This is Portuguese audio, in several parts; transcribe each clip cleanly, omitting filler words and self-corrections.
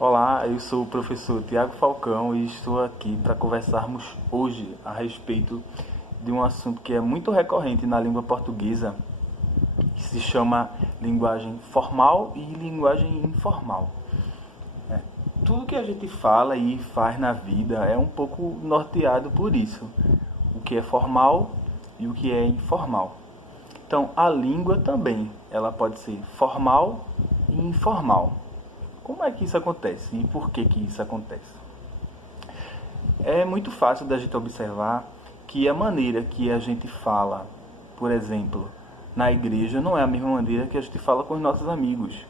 Olá, eu sou o professor Tiago Falcão e estou aqui para conversarmos hoje a respeito de um assunto que é muito recorrente na língua portuguesa, que se chama linguagem formal e linguagem informal. Tudo que a gente fala e faz na vida é um pouco norteado por isso, o que é formal e o que é informal. Então, a língua também, ela pode ser formal e informal. Como é que isso acontece e por que isso acontece? É muito fácil da gente observar que a maneira que a gente fala, por exemplo, na igreja, não é a mesma maneira que a gente fala com os nossos amigos.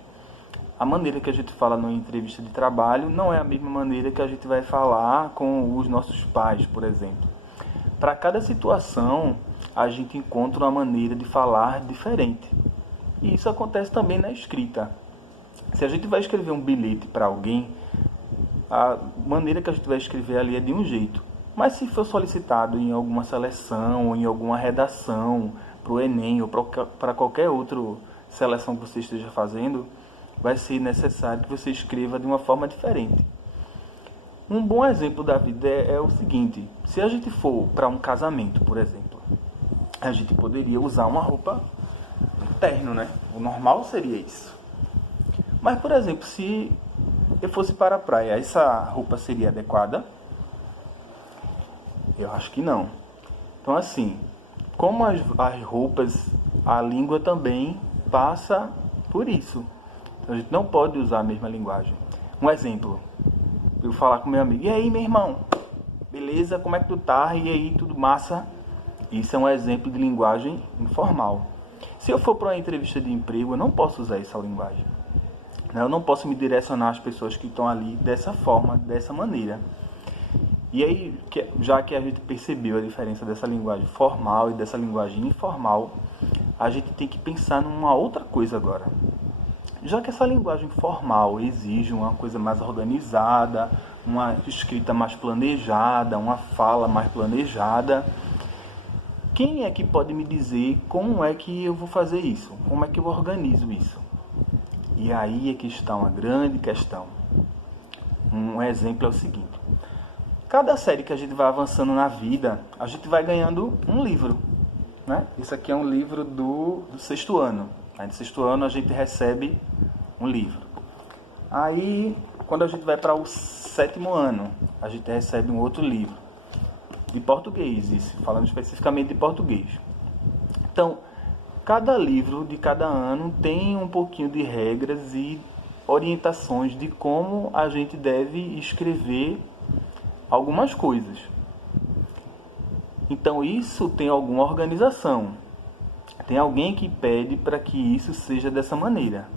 A maneira que a gente fala numa entrevista de trabalho não é a mesma maneira que a gente vai falar com os nossos pais, por exemplo. Para cada situação, a gente encontra uma maneira de falar diferente. E isso acontece também na escrita. Se a gente vai escrever um bilhete para alguém, a maneira que a gente vai escrever ali é de um jeito. Mas se for solicitado em alguma seleção ou em alguma redação, para o Enem ou para qualquer outra seleção que você esteja fazendo, vai ser necessário que você escreva de uma forma diferente. Um bom exemplo da vida é o seguinte: se a gente for para um casamento, por exemplo, a gente poderia usar uma roupa terno, né? O normal seria isso. Mas, por exemplo, se eu fosse para a praia, essa roupa seria adequada? Eu acho que não. Então, assim, como as roupas, a língua também passa por isso. Então, a gente não pode usar a mesma linguagem. Um exemplo, eu falar com meu amigo: e aí, meu irmão? Beleza? Como é que tu tá? E aí, tudo massa? Isso é um exemplo de linguagem informal. Se eu for para uma entrevista de emprego, eu não posso usar essa linguagem. Eu não posso me direcionar às pessoas que estão ali dessa forma, dessa maneira. E aí, já que a gente percebeu a diferença dessa linguagem formal e dessa linguagem informal, a gente tem que pensar numa outra coisa agora. Já que essa linguagem formal exige uma coisa mais organizada, uma escrita mais planejada, uma fala mais planejada, quem é que pode me dizer como é que eu vou fazer isso? Como é que eu organizo isso? E aí é que está uma grande questão. Um exemplo é o seguinte: cada série que a gente vai avançando na vida, a gente vai ganhando um livro, né? Isso aqui é um livro do sexto ano. No sexto ano a gente recebe um livro. Aí, quando a gente vai para o sétimo ano, a gente recebe um outro livro. De português, isso, falando especificamente de português. Então, cada livro de cada ano tem um pouquinho de regras e orientações de como a gente deve escrever algumas coisas. Então isso tem alguma organização. Tem alguém que pede para que isso seja dessa maneira.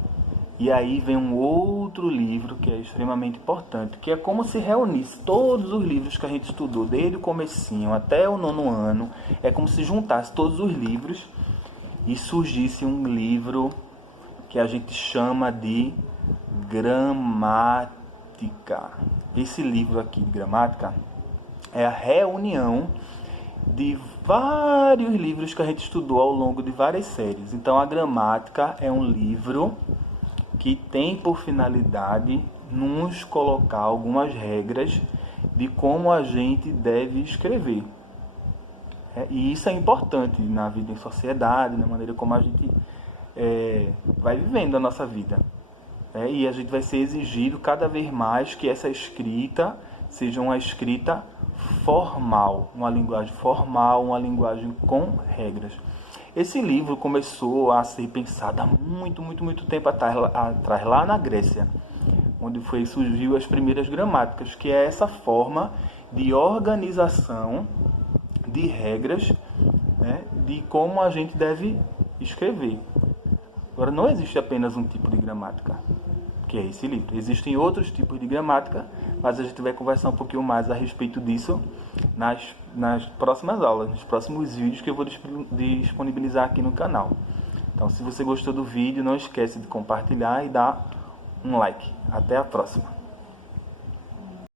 E aí vem um outro livro que é extremamente importante, que é como se reunisse todos os livros que a gente estudou desde o comecinho até o nono ano. É como se juntasse todos os livros e surgisse um livro que a gente chama de gramática. Esse livro aqui de gramática é a reunião de vários livros que a gente estudou ao longo de várias séries. Então, a gramática é um livro que tem por finalidade nos colocar algumas regras de como a gente deve escrever. E isso é importante na vida em sociedade, na maneira como a gente vai vivendo a nossa vida. E a gente vai ser exigido cada vez mais que essa escrita seja uma escrita formal, uma linguagem formal, uma linguagem com regras. Esse livro começou a ser pensado há muito tempo atrás, lá na Grécia, onde surgiu as primeiras gramáticas, que é essa forma de organização de regras, né, de como a gente deve escrever. Agora, não existe apenas um tipo de gramática, que é esse livro. Existem outros tipos de gramática, mas a gente vai conversar um pouquinho mais a respeito disso nas próximas aulas, nos próximos vídeos que eu vou disponibilizar aqui no canal. Então, se você gostou do vídeo, não esquece de compartilhar e dar um like. Até a próxima!